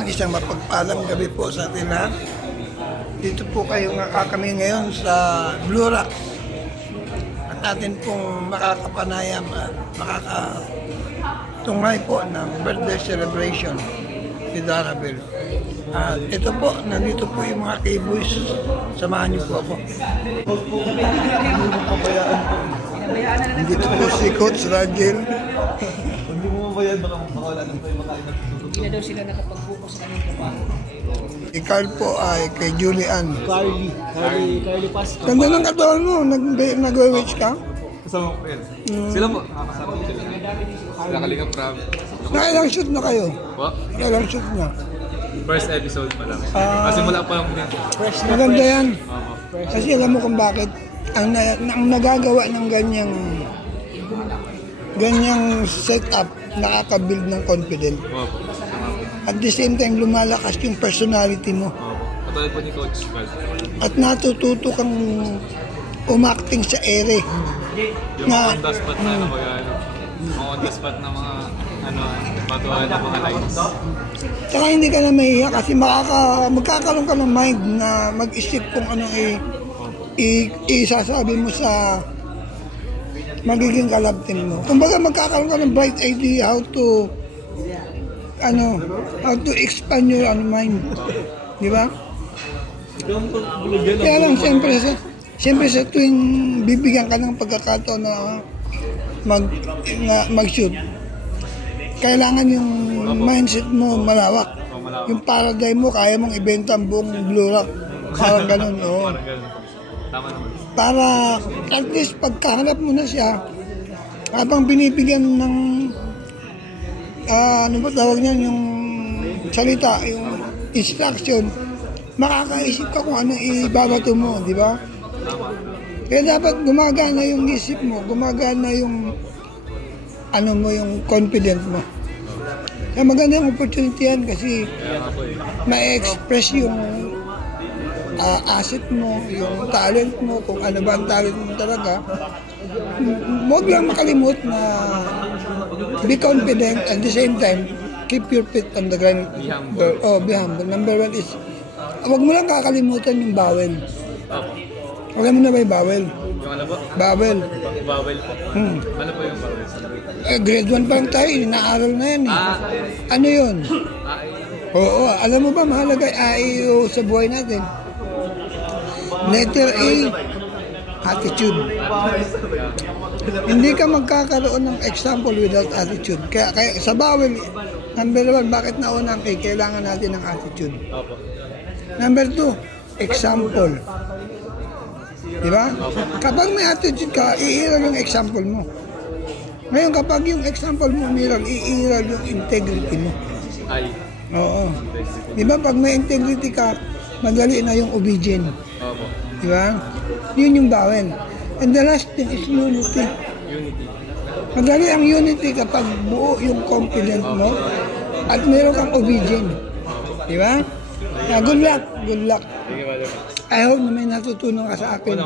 Yan, isang mapagpalang gabi po sa atin lahat. Dito po kami ngayon sa Blue Rock. At atin pong makakapanayam at makakatungay po ng birthday celebration ni Darabel. At ito po, nandito po yung mga K-Boys. Samahan niyo po ako. Dito po si Coach Rangel. Hindi mo mabayad, baka wala na tayo makain na. Hindi na daw sila nakapag-buko sa kanyang trabaho. Si Carl po ay kay Julian. Carly Pasco. Ganda ng katawan mo, nag-witch ka? Kasama ko yan. Sila po, nakakasama ko sila. Sila Kalingap Rab. Nakailang shoot na kayo? What? Nakailang shoot na? First episode pa lang. Kasi wala pa lang din. Maganda yan. Kasi alam mo kung bakit ang nagagawa ng ganyang setup nakaka-build ng confidence. At the same time, lumalakas yung personality mo. Katulad po ni Coach Val. At natututo kang umacting sa ere. Yung mga on the spot na mga on the spot na mga patuwa na mga lines. Saka hindi ka na mahiya kasi magkakaroon ka ng mind na mag-isip kung anong isasabi mo sa magiging kalabtin mo. Kumbaga magkakaroon ka ng bright idea how to expand your mind. Di ba? Kaya lang siyempre sa tuwing bibigyan ka ng pagkakataon na mag-shoot, kailangan yung mindset mo malawak. Yung paradigm mo, kaya mong ibenta ang buong Blue Rock. Parang ganun, oo. Tama naman. Para at least pagkahanap mo na siya, habang binibigyan ng ano ba tawag niyan, yung salita, yung instruction, makakaisip ka kung anong ibabato mo, di ba? Kaya dapat gumagana yung isip mo, gumagana yung yung confidence mo. Kaya magandang opportunity yan kasi ma-express yung asset mo, yung talent mo, kung ano ba ang talent mo talaga. Huwag lang makalimut na be confident at the same time, keep your feet on the ground. Be humble. Number one is, huwag mo lang kakalimutan yung bawel. Alam mo na ba yung bawel? Yung ano po? Bawel. Bawel po. Ano po yung bawel? Grade 1 pa lang tayo, inaaral na yan. Ano yun? Oo, alam mo ba mahalaga AIO sa buhay natin? Letter A, attitude. Hindi ka magkakaroon ng example without attitude. Kaya sa bawel, number 1, bakit nauna ang A? Kailangan natin ng attitude. Number 2, example. Diba? Kapag may attitude ka, iiral yung example mo. Ngayon, kapag yung example mo umiral, iiral yung integrity mo. Oo. Diba? Pag may integrity ka, madali na yung obedient. Diba? Yun yung bawel. And the last thing is unity. Madali ang unity kapag buo yung confidence mo at meron kang obedient. Diba? Good luck. Good luck. I hope na may natutunan ka sa akin.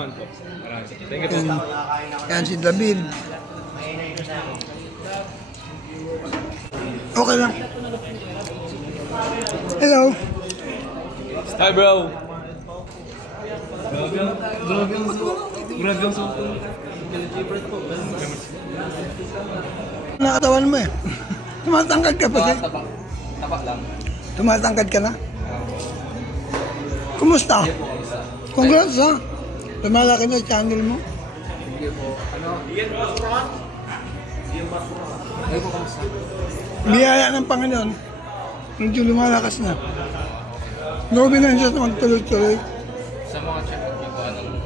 Thank you po. Yan si David. Okay lang. Hello. Hi bro. Grabe ang suko. Nakatawan mo eh. Tumatangkad ka pa siya. Tapak lang. Tumatangkad ka na? Kumusta? Congrats ha. Lumalaki na channel mo. Biyaya ng Panginoon. Medyo lumalakas na. Grabe na siya magtuloy-tuloy. Sa mga check yung anong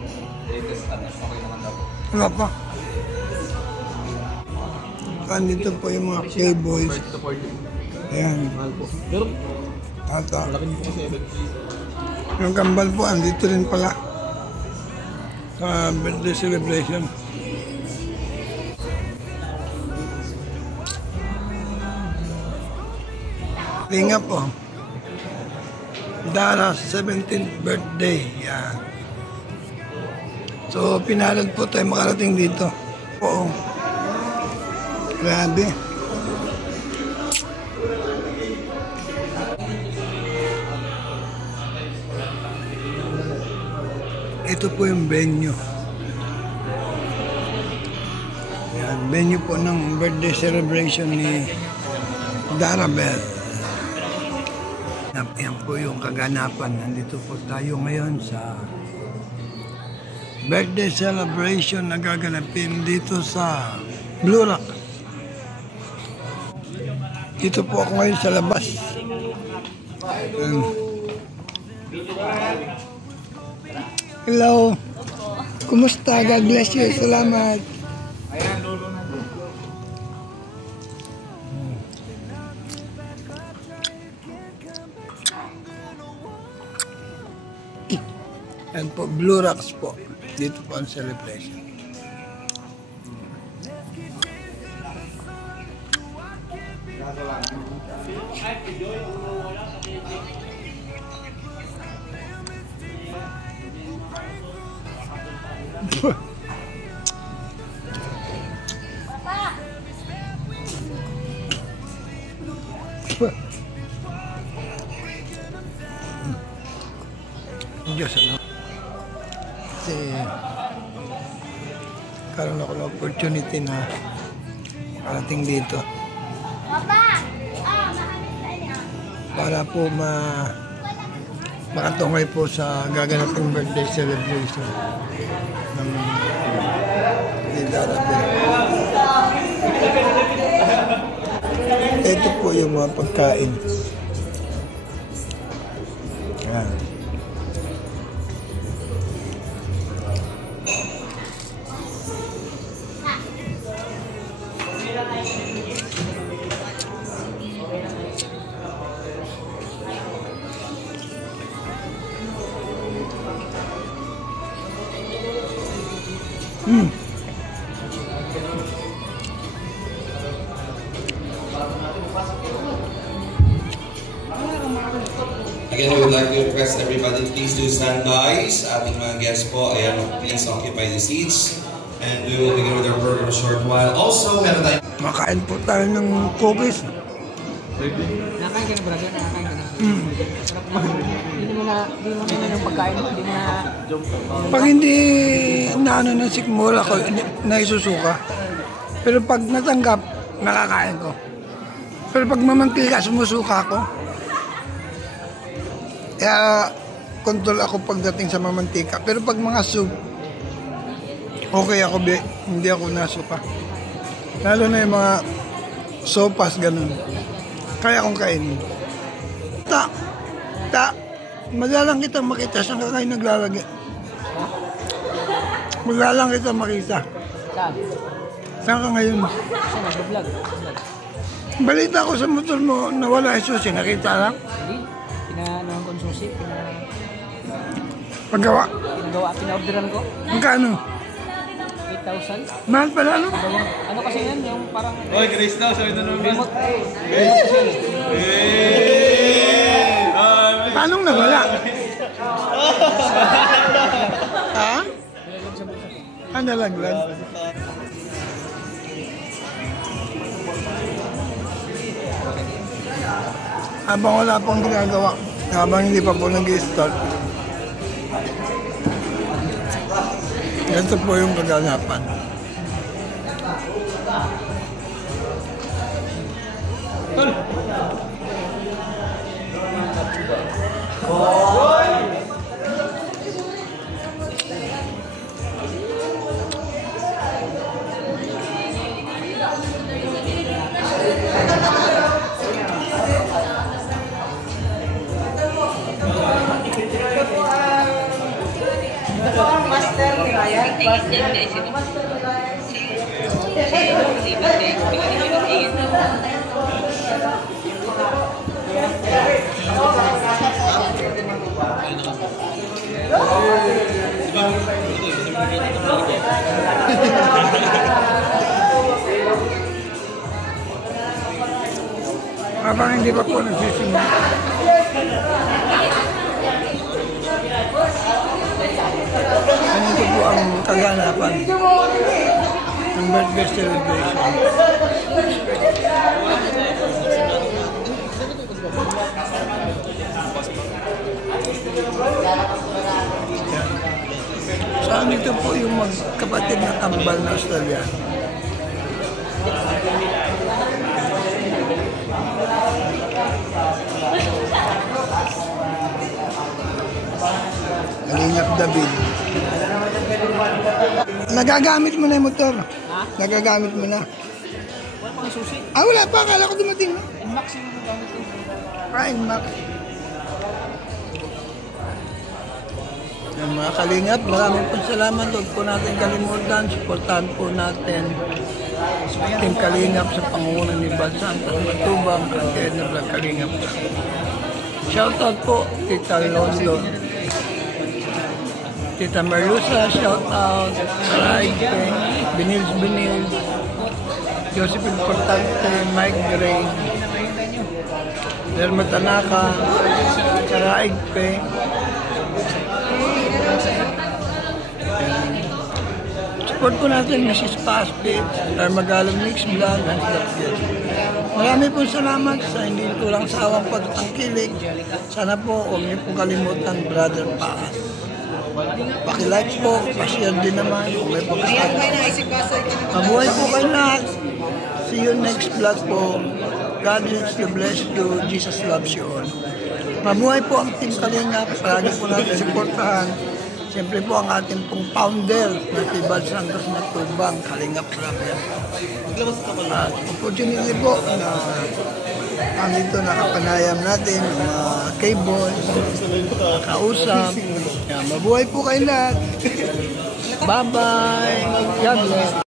latest okay naman daw. Wala pa. Andito po yung mga K-Boys. Ayan. Pero, Tata. malaki nito kasi Yung kambal po, andito rin pala. Sa birthday celebration. Linga po. Dara 17th birthday. Yan. So, pinalad po tayo makarating dito. Oo. Grabe. Ito po yung venue. Yan, venue po ng birthday celebration ni Darabel. Yan po yung kaganapan. Nandito po tayo ngayon sa birthday celebration na gaganapin dito sa Blue Rock. Dito po ako ngayon sa labas. Hello. Kumusta? God bless you. Salamat. Yan po, Blue Rocks po. Dito po ang celebration. Diyos, ano? Kasi karoon ako ng opportunity na parating dito para po makatungay po sa gaganaping birthday celebration ng Darabel. Ito po yung mga pagkain. Yan. Again, we would like to request everybody, please do stand by. Sa ating mga guests po, ayan, please occupy the seats. And we will begin with our program in a short while. Also, meron tayo... Makain po tayo ng cookies. Nakain ka na, brother? Nakain ka na? Sarap na. Hindi mo na yung pagkain mo. Hindi mo na... Pag hindi naano ng sikmura ko, naisusuka. Pero pag natanggap, nakakain ko. Pero pag mamantika, sumusuka ko. Kaya control ako pagdating sa mamantika. Pero pag mga soup, okay ako, hindi ako nasuka. Lalo na yung mga sopas, ganun. Kaya akong kainin. Magalang kita makita. Saan ka kayo naglalagay? Magalang kita makita. Saan? Saan ka ngayon? Saan? Nag-vlog. Balita ko sa motor mo, nawala yung susi. Nakita lang? Hindi. Pinanohan ko ang susi. Paggawa? Pina-orderan ko. Magkano? 8,000. Mahal pala, no? Ano kasi yan? Yung parang... Oy, Grace daw, sabi na naman. Remote. Paano nawala? Ha? Ah, nalaglag. Habang wala pang ginagawa, habang hindi pa po nag-i-start. Ito po yung kaganapan. Habang hindi pa po nagsisimula. Ganito po ang kaganapan ng birthday celebration. magkapatid na kambal na Australiano. Kalingap David. Nagagamit mo na yung motor? Ha? Nagagamit mo na? Wala pang susi. Ah, wala pa. Akala ko dumating. No? Inmax yung gamit ko. Prime Max. Yung mga kalingap, maraming po salamat. Huwag po natin kalimutan. Supportahan po natin Team Kalingap sa pangunguna ni Bal Santos Matubang at kaya na Vlog Kalingap. Shoutout po, Tita Londo. Tita Merlusa, shoutout. Raike, Binils, Joseph Importante, Mike Gray, Derma Tanaka, Karaig Pe. Support po natin Mrs. Paspit, Armagalong Mix Vlog, and Slapkit. Marami po salamat sa hindi kulang sawang pagtangkilik. Sana po huwag niyo po kalimutan Brother Paas. Paki-like po, pa-share din naman kung may pagkakataon. Mabuhay po kayo lahat. See you next vlog po. God bless you. Jesus loves you all. Mabuhay po ang Team Kalingap. Palagi po natin supportahan. Siyempre po ang ating pong founder na si Bal Santos Matubang, Kalingap Ramen. At opportunity po na andito nakapanayam natin ang mga K-boys, kausap. Mabuhay po kayo lahat. Bye-bye. God bless.